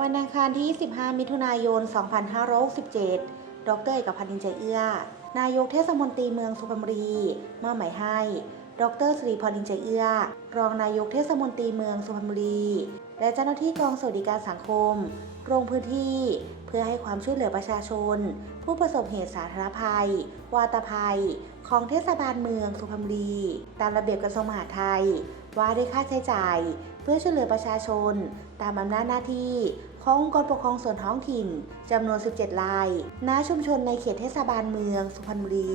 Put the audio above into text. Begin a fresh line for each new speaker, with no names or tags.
วันอังคารที่ 15 มิถุนายน 2567 ดรเอกพันธ์อินเจเอื้อ นายกเทศมนตรีเมืองสุพรรณบุรีมอบหมายให้ ดรสิริพรอินใจเอื้อ รองนายกเทศมนตรีเมืองสุพรรณบุรี และเจ้าหน้าที่กองสวัสดิการสังคมลงพื้นที่ เพื่อให้ความช่วยเหลือประชาชน ผู้ประสบเหตุสาธารณภัย วาตภัย ของเทศบาลเมืองสุพรรณบุรี ตามระเบียบกระทรวงมหาดไทย ว่าด้วยค่าใช้จ่าย เพื่อช่วยเหลือประชาชน ตามอำนาจหน้าที่ขององค์กรปกครองส่วนท้องถิ่นจำนวน 17 ราย ณ ชุมชนในเขตเทศบาลเมืองสุพรรณบุรี